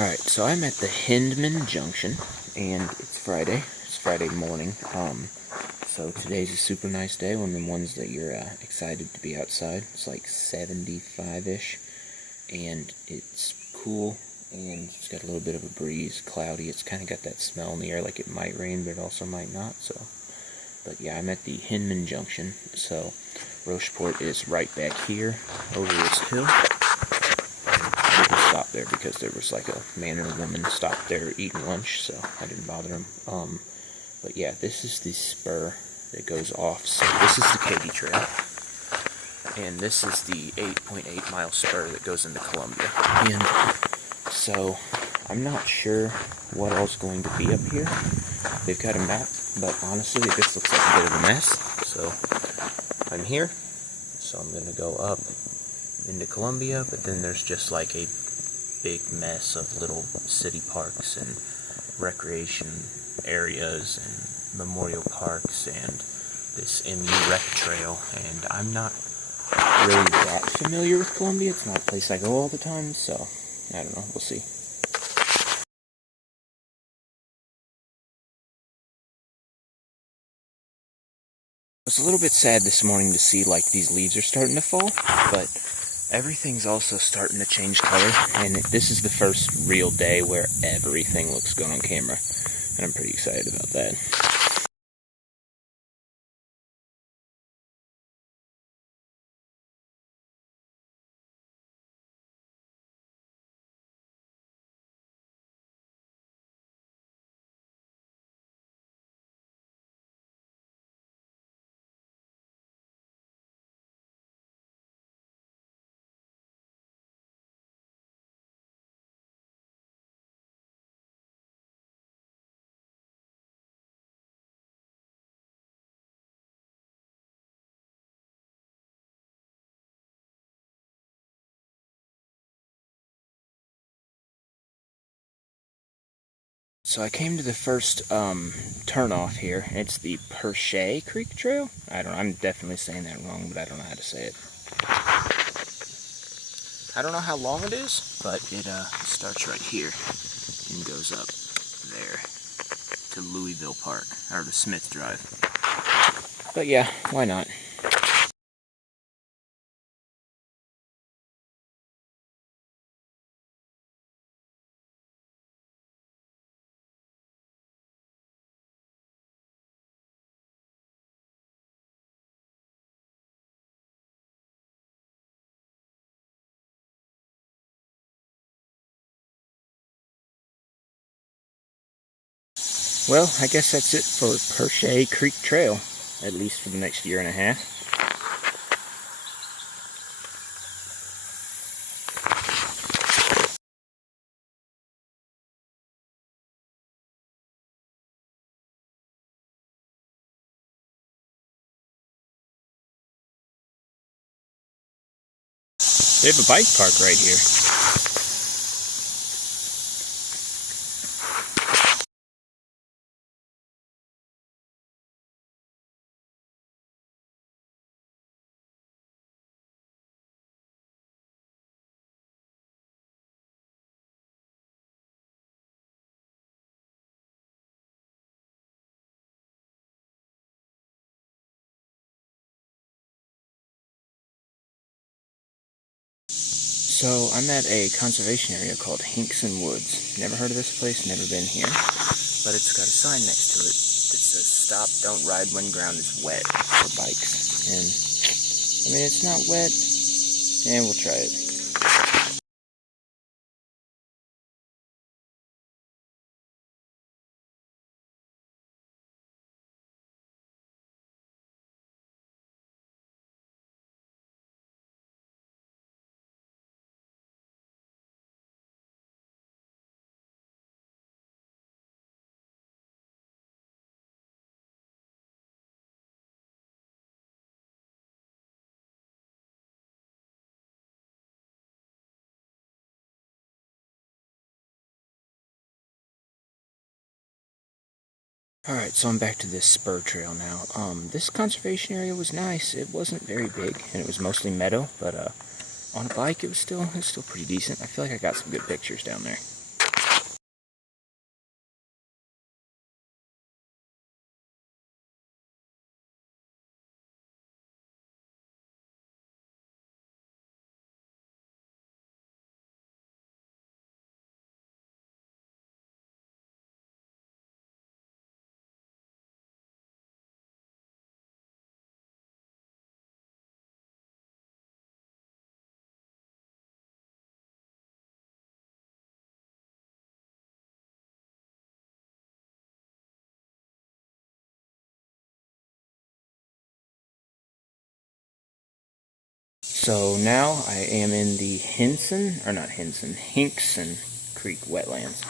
Alright, so I'm at the Hindman Junction, and it's Friday. It's Friday morning. So today's a super nice day, one of the ones that you're excited to be outside. It's like 75-ish, and it's cool, and it's got a little bit of a breeze, cloudy. It's kind of got that smell in the air like it might rain, but it also might not. But yeah, I'm at the Hindman Junction. So Rocheport is right back here over this hill. I didn't stop there because there was like a man and a woman stopped there eating lunch, so I didn't bother them. But yeah, this is the spur that goes off. So this is the Katy trail, and this is the 8.8 mile spur that goes into Columbia. And so I'm not sure what all's going to be up here. They've got a map, but honestly, it just looks like a bit of a mess. So I'm here, so I'm gonna go up into Columbia, but then there's just like a big mess of little city parks and recreation areas and memorial parks and this MU rec trail, and I'm not really that familiar with Columbia. It's not a place I go all the time, so I don't know, we'll see. I was a little bit sad this morning to see like these leaves are starting to fall, but everything's also starting to change color, and this is the first real day where everything looks good on camera, and I'm pretty excited about that. So I came to the first turn off here. It's the Perche Creek Trail. I'm definitely saying that wrong, but I don't know how to say it. I don't know how long it is, but it starts right here and goes up there to Louisville Park, or to Smith Drive. But yeah, why not? Well, I guess that's it for Perche Creek Trail, at least for the next year and a half. They have a bike park right here. So I'm at a conservation area called Hinkson Woods. Never heard of this place, never been here. But it's got a sign next to it that says, "Stop, don't ride when ground is wet," for bikes. And, I mean, it's not wet, and we'll try it. Alright, so I'm back to this spur trail now. This conservation area was nice. It wasn't very big, and it was mostly meadow, but on a bike it was still pretty decent. I feel like I got some good pictures down there. So now I am in the Hinkson Creek wetlands.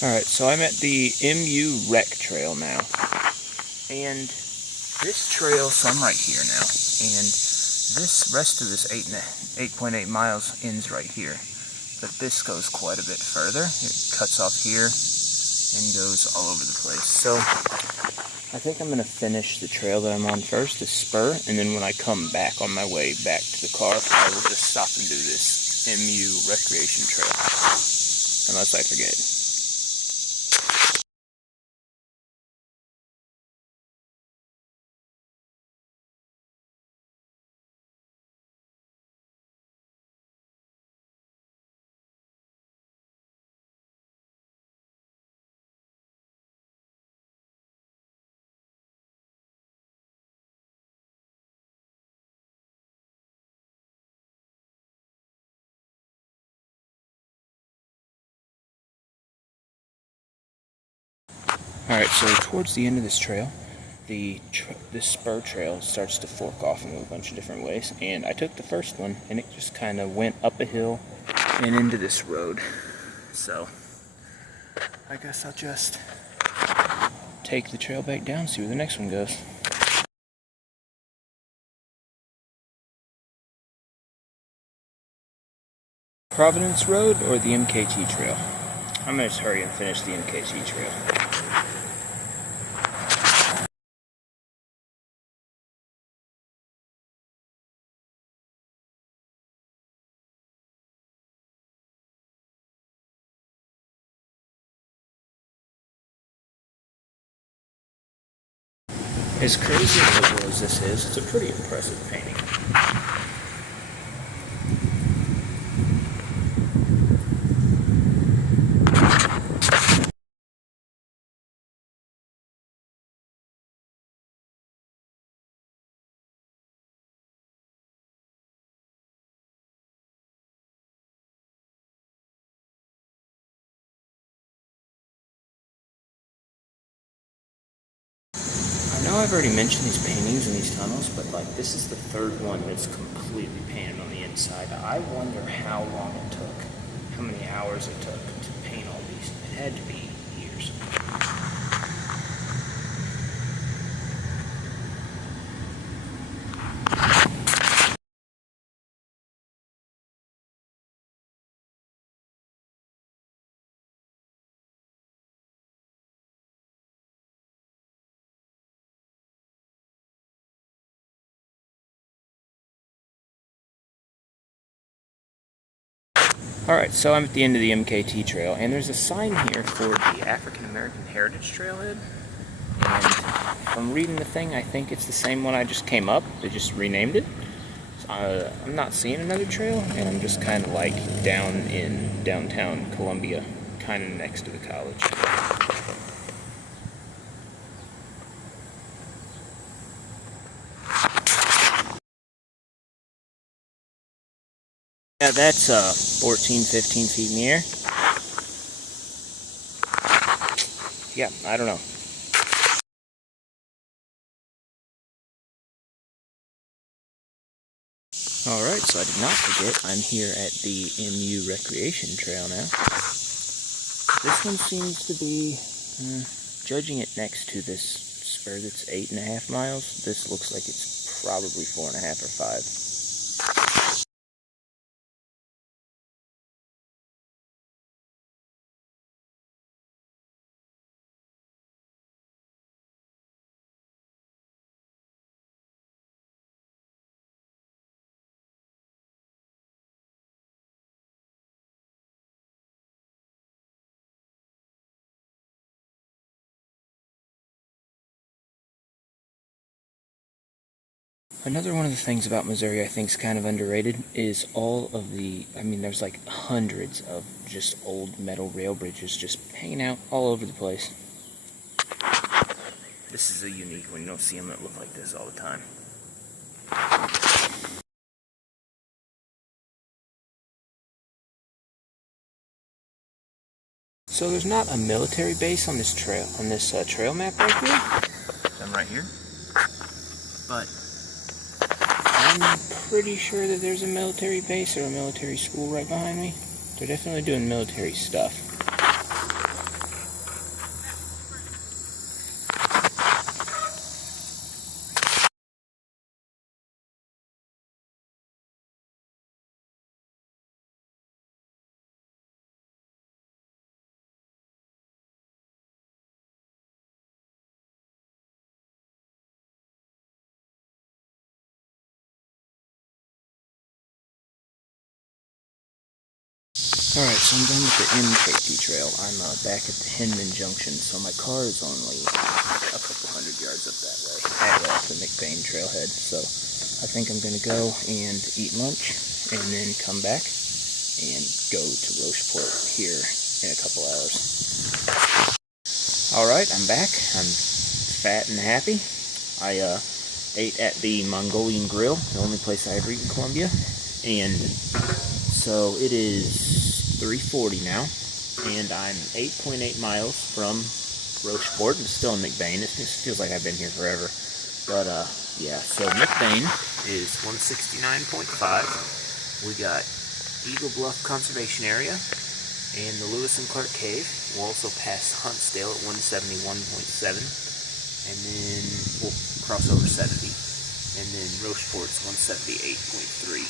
Alright, so I'm at the MU Rec Trail now. And this trail, so I'm right here now, and this rest of this 8.8 miles ends right here. But this goes quite a bit further. It cuts off here and goes all over the place. So I think I'm going to finish the trail that I'm on first, the Spur, and then when I come back on my way back to the car, I will just stop and do this MU recreation trail. Unless I forget. Alright, so towards the end of this trail, this Spur trail starts to fork off in a bunch of different ways, and I took the first one, and it just kind of went up a hill and into this road. So I guess I'll just take the trail back down, see where the next one goes. Providence Road or the MKT trail? I'm gonna just hurry and finish the MKT trail. As crazy a visual as this is, it's a pretty impressive painting. I know I've already mentioned these paintings and these tunnels, but like this is the third one that's completely painted on the inside. I wonder how long it took, how many hours it took to paint all these. It had to be years. Alright, so I'm at the end of the MKT trail, and there's a sign here for the African American Heritage Trailhead. And from reading the thing, I think it's the same one I just came up. They just renamed it. So, I'm not seeing another trail, and I'm just kind of like down in downtown Columbia, kind of next to the college. Yeah, that's 14, 15 feet in the air. Yeah, I don't know. Alright, so I did not forget, I'm here at the MU Recreation Trail now. This one seems to be, judging it next to this spur that's 8.5 miles, this looks like it's probably 4.5 or 5. Another one of the things about Missouri I think is kind of underrated is all of the, there's like hundreds of just old metal rail bridges just hanging out all over the place. This is a unique one. You don't see them that look like this all the time. So there's not a military base on this trail, trail map right here. I'm right here. But I'm pretty sure that there's a military base or a military school right behind me. They're definitely doing military stuff. Alright, so I'm done with the MKT trail. I'm back at the Hindman Junction, so my car is only a couple hundred yards up that way, at the McBaine trailhead. So I think I'm going to go and eat lunch, and then come back and go to Rocheport here in a couple hours. Alright, I'm back. I'm fat and happy. I ate at the Mongolian Grill, the only place I ever eat in Columbia, and so it is 3:40 now, and I'm 8.8 miles from Rocheport. I'm still in McBaine. It just feels like I've been here forever. But, yeah, so McBaine is 169.5. We got Eagle Bluff Conservation Area and the Lewis and Clark Cave. We'll also pass Huntsdale at 171.7, and then we'll cross over 70, and then Rocheport's 178.3.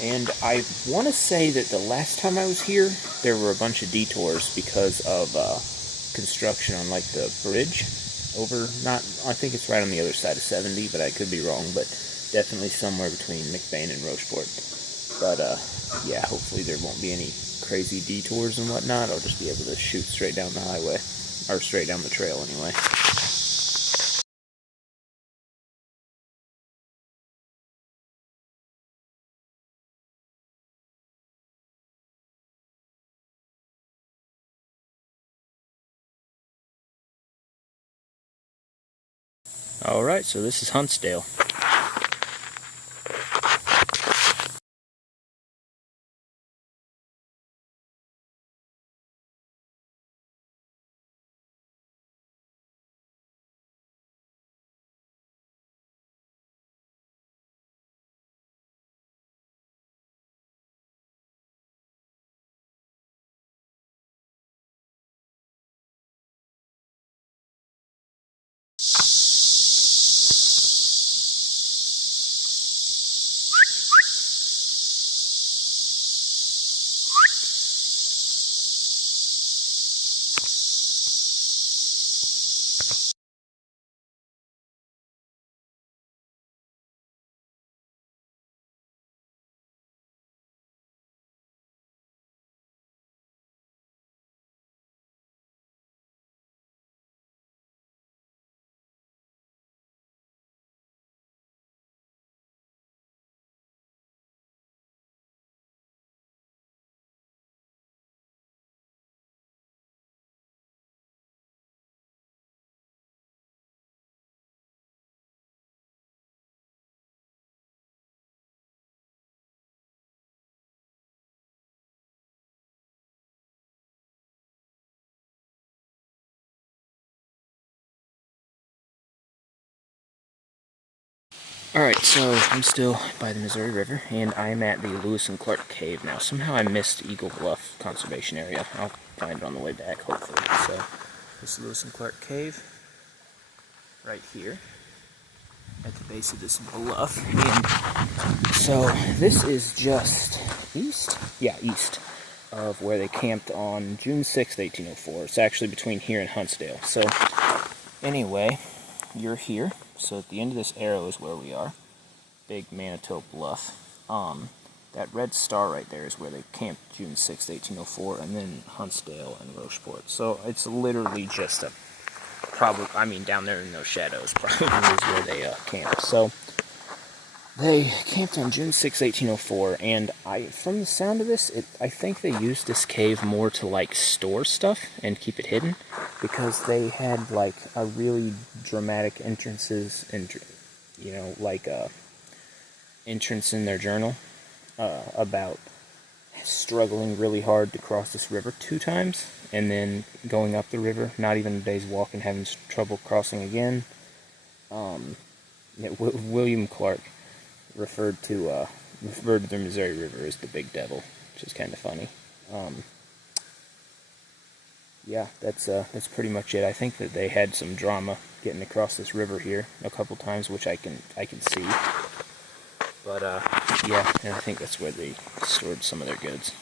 And I want to say that the last time I was here, there were a bunch of detours because of construction on like the bridge over, I think it's right on the other side of 70, but I could be wrong, but definitely somewhere between McBaine and Rocheport. But yeah, hopefully there won't be any crazy detours and whatnot. I'll just be able to shoot straight down the highway, or straight down the trail anyway. Alright, so this is Huntsdale. Alright, so I'm still by the Missouri River, and I'm at the Lewis and Clark Cave now. Somehow I missed Eagle Bluff Conservation Area. I'll find it on the way back, hopefully. So, this is Lewis and Clark Cave, right here, at the base of this bluff. And so, this is just east? Yeah, east of where they camped on June 6th, 1804. It's actually between here and Huntsdale. So, anyway, you're here. So at the end of this arrow is where we are. Big Manitou Bluff. That red star right there is where they camped June 6th, 1804, and then Huntsdale and Rocheport. So it's literally just a probably, I mean, down there in those shadows probably is where they camped. So they camped on June 6, 1804, and from the sound of this, I think they used this cave more to, like, store stuff and keep it hidden, because they had, like, a really dramatic entrances, you know, like, entrance in their journal, about struggling really hard to cross this river 2 times, and then going up the river, not even a day's walk, and having trouble crossing again. William Clark referred to the Missouri River as the Big Devil, which is kind of funny. Yeah, that's pretty much it. I think that they had some drama getting across this river here a couple times, which I can see. But yeah, and I think that's where they stored some of their goods.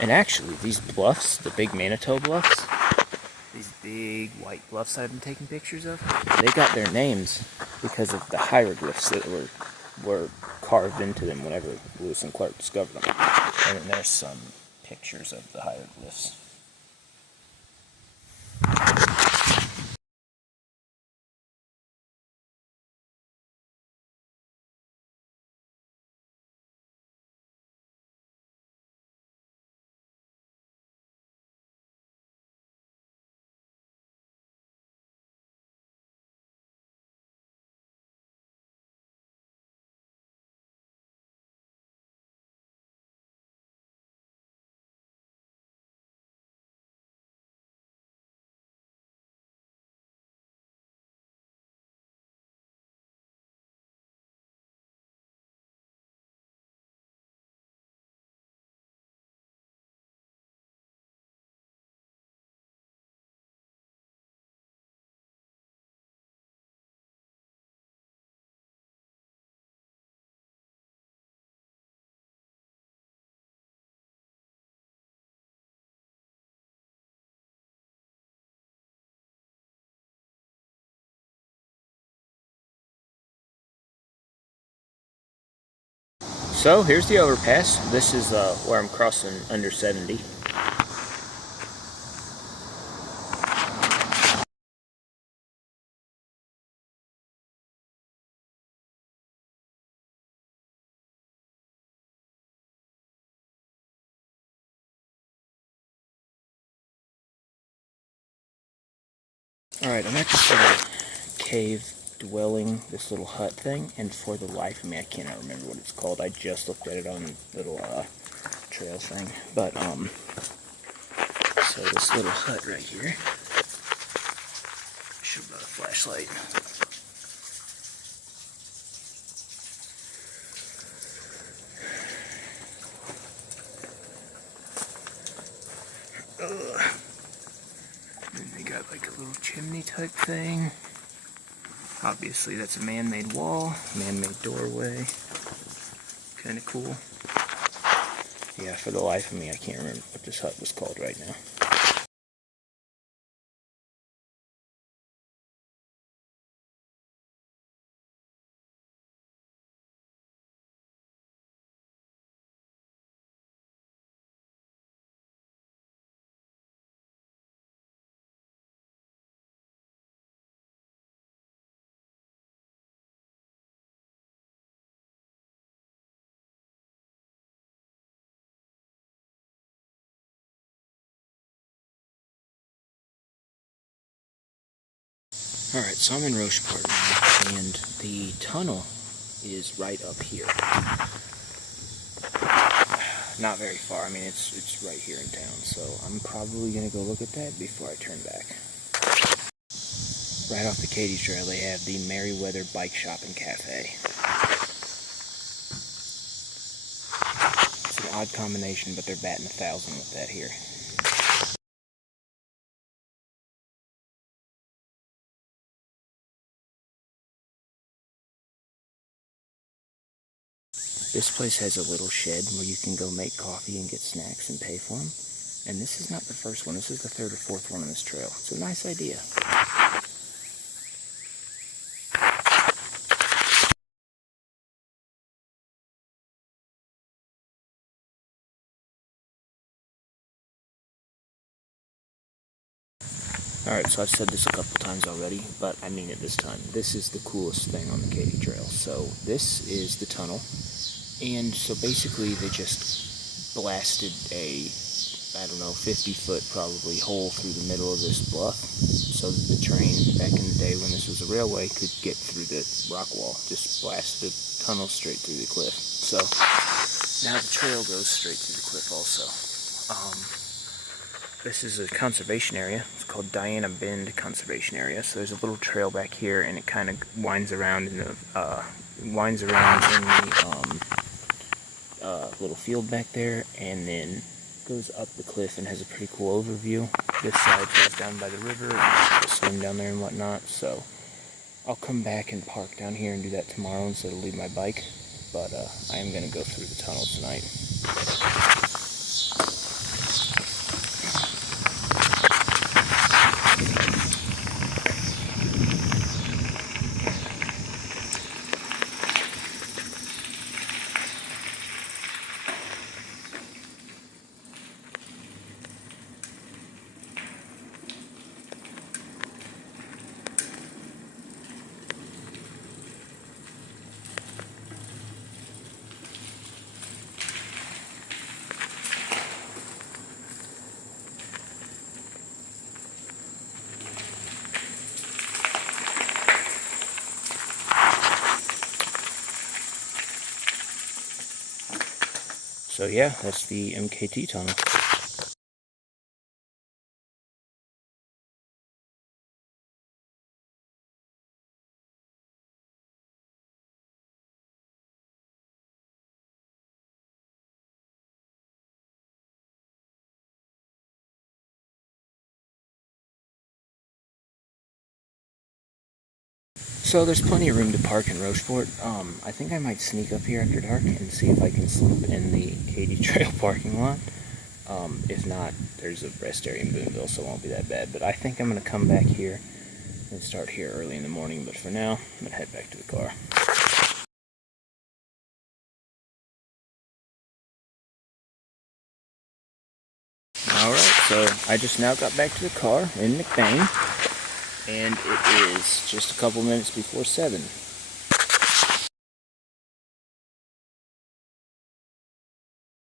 And actually, these bluffs, the big Manitou bluffs, these big white bluffs I've been taking pictures of, they got their names because of the hieroglyphs that were carved into them whenever Lewis and Clark discovered them. And then there's some pictures of the hieroglyphs. So here's the overpass. This is where I'm crossing under 70. Alright, I'm at this little cave dwelling, this little hut thing, and for the life of me, I cannot remember what it's called. I just looked at it on the little trail thing. But, so this little hut right here, I should have brought a flashlight. And they got like a little chimney type thing. Obviously that's a man-made wall, man-made doorway. Kind of cool. Yeah, for the life of me, I can't remember what this hut was called right now. Alright, so I'm in Rocheport now, and the tunnel is right up here. Not very far, I mean it's right here in town, so I'm probably going to go look at that before I turn back. Right off the Katy Trail they have the Merriweather Bike Shop and Cafe. It's an odd combination, but they're batting 1,000 with that here. This place has a little shed where you can go make coffee and get snacks and pay for them. And this is not the first one. This is the 3rd or 4th one on this trail. It's a nice idea. Alright, so I've said this a couple times already, but I mean it this time. This is the coolest thing on the Katy Trail. So this is the tunnel, and so basically they just blasted a, I don't know, 50-foot probably hole through the middle of this bluff so that the train, back in the day when this was a railway, could get through the rock wall. Just blast the tunnel straight through the cliff. So now the trail goes straight through the cliff also. This is a conservation area. It's called Diana Bend Conservation Area. So there's a little trail back here, and it kind of winds around in the little field back there, and then goes up the cliff and has a pretty cool overview. This side goes down by the river, and you can swim down there and whatnot. So I'll come back and park down here and do that tomorrow instead of leave my bike. But I am going to go through the tunnel tonight. So yeah, that's the MKT tunnel. So there's plenty of room to park in Rocheport. I think I might sneak up here after dark and see if I can sleep in the Katy Trail parking lot. If not, there's a rest area in Boonville, so it won't be that bad. But I think I'm going to come back here and start here early in the morning. But for now, I'm going to head back to the car. Alright, so I just now got back to the car in McBaine, and it is just a couple minutes before 7.